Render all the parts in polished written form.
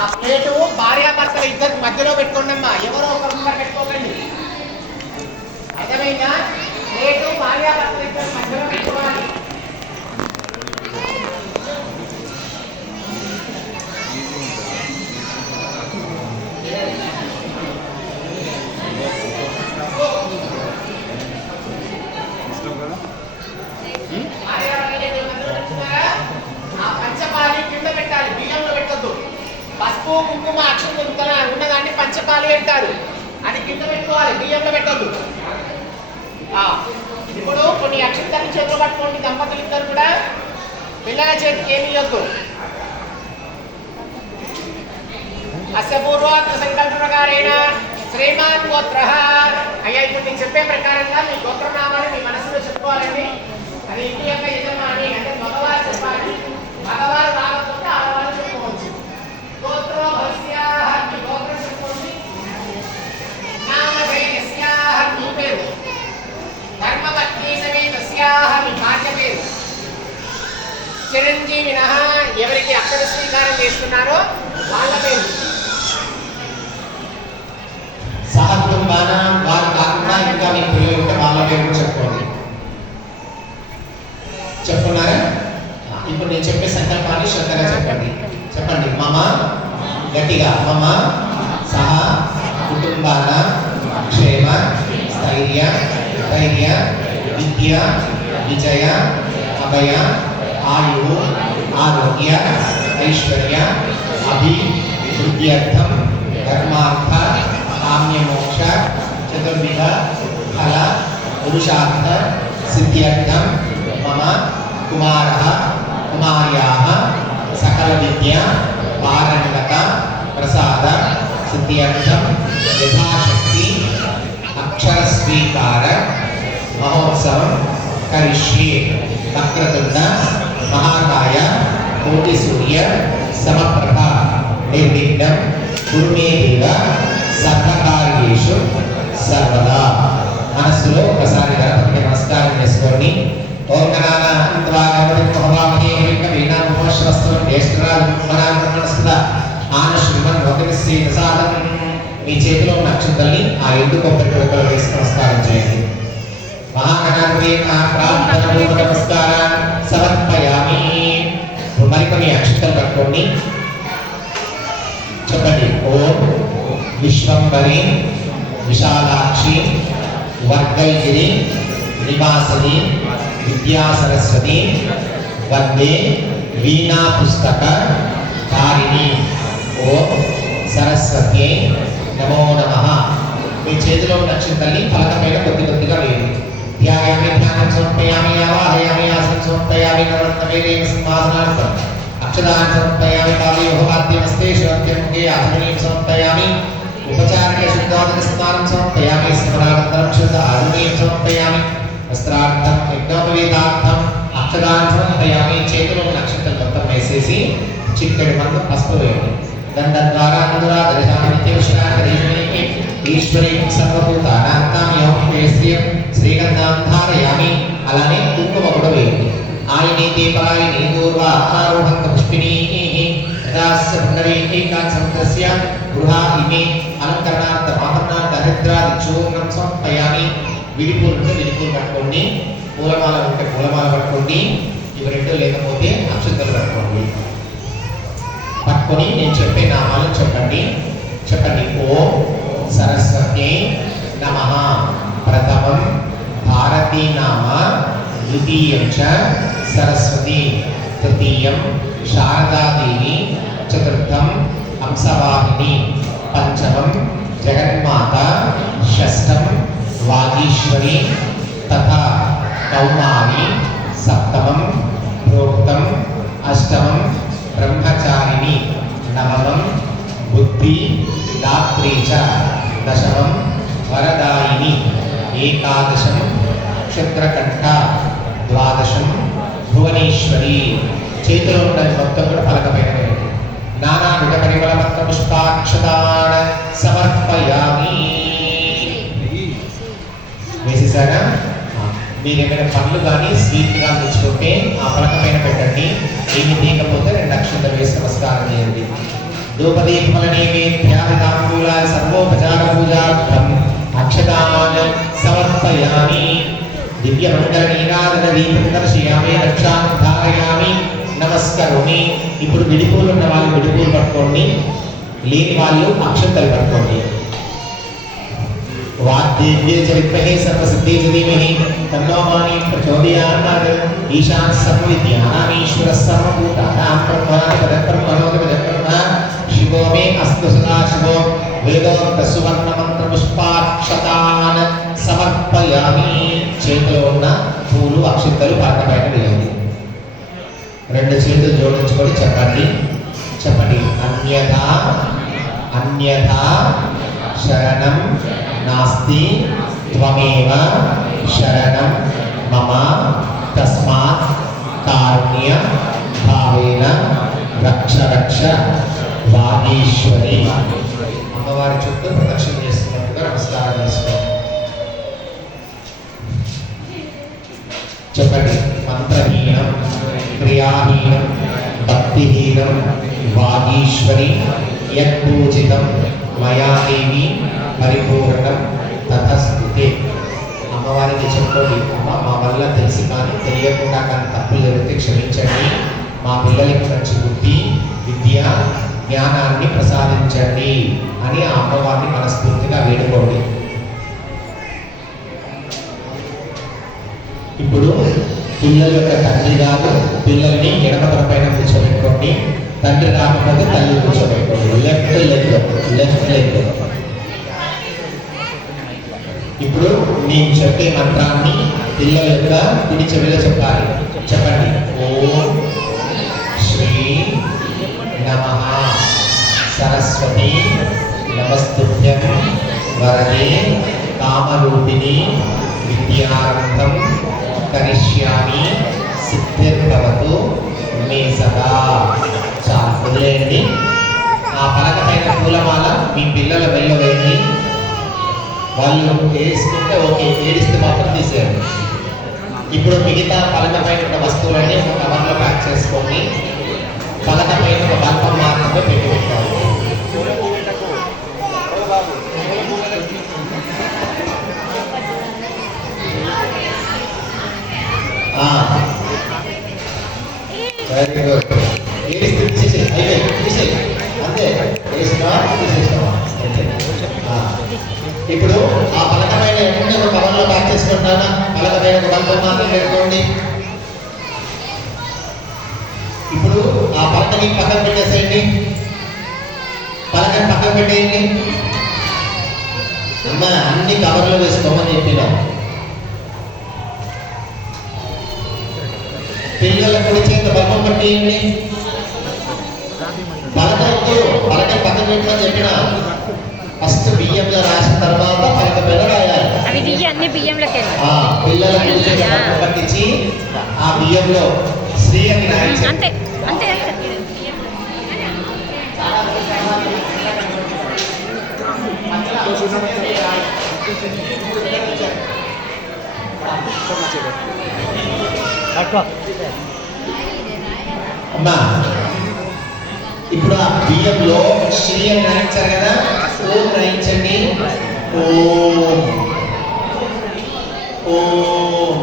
ఆ ప్లేటు భార్యాభర్తలు ఇద్దరికి మధ్యలో పెట్టుకోండి అమ్మా, ఎవరో ఒకరు పెట్టుకోకండి. అర్థమైందా? ప్లేటు భార్యాభర్తలు ఇద్దరికి మధ్యలో పెట్టుకోవాలి. ఆ పంచపాలి కింద పెట్టాలి, బియ్యంలో పెట్టద్దు. పసుపు కుంకుమ అక్షంతలు ఉన్నదాన్ని పంచపాలి అంటారు. అది కింద పెట్టుకోవాలి, బియ్యంలో పెట్టద్దు. ఇప్పుడు కొన్ని అక్షంతలు చేతులు పట్టుకోండి. దంపతులు ఇద్దరు కూడా పిల్లల చేతికి ఏమి ఇవ్వద్దు. అస్య పూర్వోక్త సంకల్ప ప్రకారేణ శ్రీమాన్ గోత్ర. అయ్యా ఇప్పుడు నేను చెప్పే ప్రకారంగా మీ గోత్రనామాన్ని మీ మనసులో చెప్పుకోవాలండి. అది ఇంటి యొక్క యజమాని అంటే మగవారు చెప్పాలి. మగవారు రాకపోతే ఆడవారు చెప్పుకోవచ్చు. గోత్రో భస్యాః మీ గోత్రం చెప్పుకోండి. నామధేయస్యాః మీ పేరు. ధర్మపత్ని సమేతస్యాః మీ భార్య పేరు. చిరంజీవినః ఎవరికి అక్షర స్వీకారం చేస్తున్నారో వాళ్ళ పేరు. సహకుటుంబానం వారు కాకుండా ఇంకా మీ పిల్లలు ఉంటే వాళ్ళ పేరు చెప్పుకోండి. చెప్పుకున్నారా? ఇప్పుడు నేను చెప్పే సంకల్పాన్ని శ్రద్ధగా చెప్పండి. చెప్పండి. మమ, గట్టిగా మమ సహ కుటుంబాన క్షేమ స్థైర్య ధైర్య విద్య విజయ అభయ ఆయు ఆరోగ్య ఐశ్వర్య అభివృద్ధ్యర్థం ధర్మార్థ కామ్యమోక్ష చతుర్విధ ఫల పురుషార్థ సిద్ధ్యర్థం మమ కుమారః కుమార్యాః సకల విద్య పారంగత ప్రసాద సిద్ధ్యర్థం యథాశక్తి అక్షర స్వీకార మహోత్సవం కరిష్యే. వక్రతుండ మహాకాయ కోటి సూర్య సమప్రభ నిర్విఘ్నం కురు మే దేవ సర్వకార్యేషు సర్వదా. మనస్సులో ఒకసారి గణపతికి నమస్కారం చేసుకోండి. ఓం గణానాన్త్వా గణపతిం మహావామహే కవిం కవీనాముపమశ్రవస్తవం జ్యేష్ఠరాజం బ్రహ్మణస్పద ఆనశ్రీమన్ భగవస్సే ప్రసాదం. మీ చేతిలో ఉన్న అక్షంతల్ని ఆ ఎండు కొబ్బరి టోకలో వేసి నమస్కారం చేయండి. మహాగణాధిపతి ప్రార్థన నమస్కారం సమర్పయామి. మరికొన్ని అక్షంతలు పట్టుకోండి. చెప్పండి. ఓం విశ్వంబరి విశాలాక్షి వర్గైగిరి నివాసిని విద్యా సరస్వతి వందే వీణా పుస్తక ధారిణి. ఓం సరస్వతి నమో నమః. మీ చేతిలో ఉన్న అక్షంతల్ని పలక పైన కొద్ది కొద్దిగా వేయండి. ధ్యాయామి ధ్యానం సమర్పయామి ఆవాహయామి ఆసనం సమర్పయామి నవరత్నవేదేన సింహాసనార్థం అక్షదాన్ని సమర్పయామి. కాళీయోహవాద్యమస్తే శివంత్యముఖే ఆధునీయం సమర్పయామి. ఉపచారణ శుద్ధోదక స్నానం సమర్పయామి. స్మరణానంతరం శుద్ధ ఆధునీయం సమర్పయామి. వస్త్రార్థం యజ్ఞోపవీతార్థం అక్షదాన్ని సమర్పయామి. చేతిలో ఉన్న అక్షంతలు మొత్తం వేసేసి చిక్కడి మందు పసుపు వేయండి. దండద్వారా ఈశ్వరీం సర్వభూతానాం శ్రీగంధాం ధారయామి. అలానే కుంకుమ కూడా వేయండి. ఆయనే దీపాయని దూర్వా ఆరోహంత పుష్పిణీ యదాస్య పుండరీకి కాంసంతస్య గృహా ఇమే అలంకరణార్థ ఆభరణార్థ హరిద్రాది చూర్ణం సమర్పయామి. విడిపూలు ఉంటే విడిపూలు పట్టుకోండి. పూలమాల ఉంటే పూలమాల పట్టుకోండి. ఇవి రెండు లేకపోతే అక్షంతలు పట్టుకోండి. పట్టుకొని నేను చెప్పే నామాలు చెప్పండి. చెప్పండి. ఓం సరస్వతి నమః. ప్రథమం భారతీ నామ, ద్వితీయం చ సరస్వతి, తృతీయం శారదాదేవి, చతుర్థం హంసవాహిని, పంచమం జగన్మాత, షష్టం వాగీశ్వరి తథా కౌమారి, సప్తమం ప్రోక్తం, అష్టమం బ్రహ్మచారిణి, నవమం బుద్ధి దాత్రీ చ, దశమం వరదాయిని, ఏకాదశం క్షుద్రకంఠ, ద్వాదశం భువనేశ్వరి. చేతిలో ఉన్న మొత్తం కూడా పలకపైన వేయండి. నానావిధ పరిమళపత్ర పుష్పాక్షతాన్ సమర్పయామి. వేసి మీరు ఏమైనా పండ్లు కానీ స్వీట్ కానీ తెచ్చుకుంటే ఆ పలక పైన పెట్టండి. ఏమి తీయకపోతే 2 అక్షంతలు వేసి నమస్కారం చేయండి. ధూపదీపముల నైవేద్యాదితాంబూల సర్వోపచార పూజార్థం అక్షతాన్ సమర్పయామి. దివ్యమంగళ నీరాజన దీపం దర్శయామి, రక్షాం ధారయామి, నమస్కరోమి. ఇప్పుడు విడిపూలు ఉన్న వాళ్ళు విడిపూలు పట్టుకోండి, లేని వాళ్ళు అక్షంతలు పట్టుకోండి. వాద్యేభ్యే చ విద్మహే సర్వసిద్ధే చ ధీమహి తన్నో మాని ప్రచోదయాత్. ఈశాన్ సర్వవిద్యానామీశ్వరః సర్వభూతానాం బ్రహ్మ శివో మే అస్తు సదా శివో. వేదోక్త సువర్ణ మంత్ర పుష్పాక్షతాన్ సమర్పయామి. చేతిలో ఉన్న పూలు అక్షింతలు పాట పైన వేయండి. 2 చేతులు జోడించుకొని చెప్పండి. అన్యథా అన్యథా శరణం నాస్తి త్వమేవ శరణం మమ తస్మాత్ కారుణ్య భావేన రక్ష రక్ష వాగీశ్వరి. అమ్మవారి చుట్టూ ప్రదక్షిణ చేస్తున్నట్టుగా నమస్కారం చేసుకోండి. చెప్పండి. మంత్రహీనం క్రియాహీనం భక్తిహీనం వాగీశ్వరి యత్పూజితం మయా దేవి పరిపూర్ణం తథస్థితే. అమ్మవారికి చెప్పండి, అమ్మ మా వల్ల తెలిసి కానీ తెలియకుండా కానీ తప్పులు జరిగితే క్షమించండి. మా పిల్లలకి మంచి బుద్ధి విద్య జ్ఞానాన్ని ప్రసాదించండి అని ఆ అమ్మవారిని మనస్ఫూర్తిగా వేడుకోండి. ఇప్పుడు పిల్లల యొక్క తండ్రి గారు పిల్లల్ని ఎడమ పైన కూర్చోబెట్టుకోండి. తండ్రి రాకపోతే తల్లి కూర్చోబెట్టుకోండి. Left leg. ఇప్పుడు నేను చెప్పే మంత్రాన్ని పిల్లల యొక్క కుడి చెవిలో చెప్పాలి. చెప్పండి. ఓం శ్రీ నమః సరస్వతి నమస్తుభ్యం వరదే కామరూపిణి విద్యార్థం కరిష్యామి సిద్ధిర్భవతు మే సదా. చాలా వదిలేయండి. ఆ పలక పైన పూలమాల మీ పిల్లల వెళ్ళ వేయండి. వాళ్ళు ఏడుస్తుంటే ఓకే, ఏడిస్తే మాత్రం తీసేయండి. ఇప్పుడు మిగతా పలక పైన ఉన్న వస్తువులన్నీ ఒక కవర్లో ప్యాక్ చేసుకోండి. పలక పైన ఒక బల్పం మాత్రమే పెట్టి పెట్టాలి. Very good. ఏడిస్తే తీసేసి తీసేసి అంతే. తీసేసినావా అంతే. ఇప్పుడు ఆ పలక పైన ఎక్కడ ఒక కవర్లో ప్యాక్ చేసుకుంటానా, పలక పైన ఒక బల్బం మాత్రం పెట్టుకోండి. ఇప్పుడు ఆ పలకని పక్కన పెట్టేసేయండి. పలకని పక్కన పెట్టేయండి. అమ్మ అన్ని కవర్లో వేసుకోమని చెప్పినా. పిల్లల కుడి చేత బల్బం పట్టేయండి. పలకతో పలక పక్కన పెట్టమని చెప్పిన. ఫస్ట్ బియ్యంలో రాసిన తర్వాత పలక పైన రాయాలి. పిల్లల కుడి చేత బల్బం పట్టించి ఆ బియ్యంలో శ్రీ అని రాయించండి. అమ్మా ఇప్పుడు ఆ బియ్యంలో శ్రీ అని రాయించారు కదా, ఓం రాయించండి. ఓం ఓం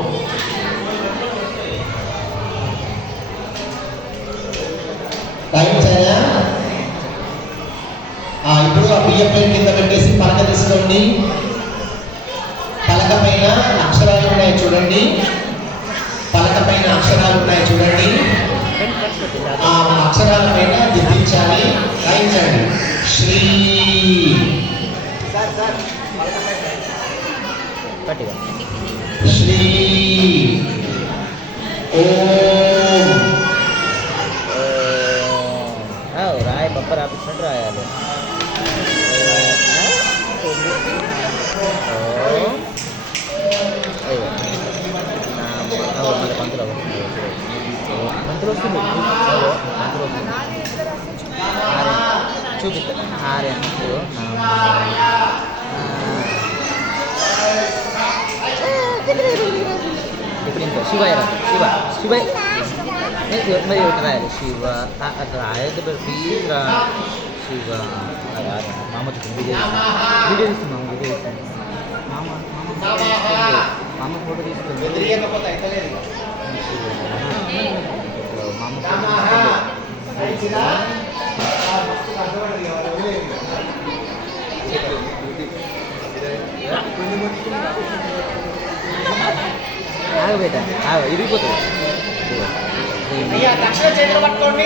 రాయించారా? ఇప్పుడు ఆ బియ్యం పైన కింద పెట్టేసి పలక తీసుకోండి. పలక పైన అక్షరాలు ఉన్నాయి చూడండి. పలక పైన అక్షరాలు ఉన్నాయి చూడండి. ఆ అక్షరాల పైన దిద్దించాలి, రాయించండి. శ్రీ శ్రీ ఓం రాయ బొప్ప రాపించినట్టు రాయాలి. మంత్రులు వస్తుంది చూపిస్తా. ఆర్యన్ ఇప్పుడు ఇంకో శివాయ రాదు శివ శివాయ మరి ఒకటి రాయాలి శివ అట్లా రాయొద్దు ప్లీజ్ రా శివ రాదు మామ వీడియో తీస్తుంది మామ వీడియో తీస్తుంది మామ ఫోటో తీసుకుంది ఎదురియకపోతే అయితలేదు మామ నమః మంచిదా మస్తు కష్టపడ్డది ఎవరు వదిలేదు ఆగబేట ఇరిగిపోతుంది అయ్యా దక్షిణ చేతులు పట్టుకోండి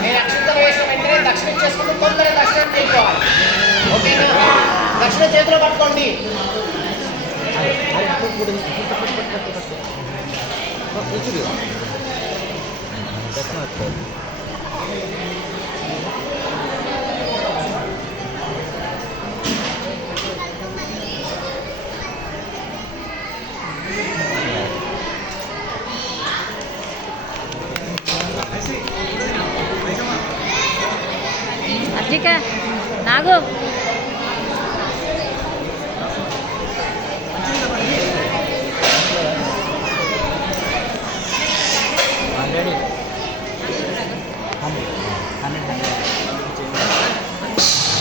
నేను అక్షంతలు వేసిన వెంటనే దక్షిణ చేసుకుంటూ తొందరగా దక్షిణం తీసుకోవాలి ఓకేనా దక్షిణ చేతులు పట్టుకోండి అర్జిక నాగు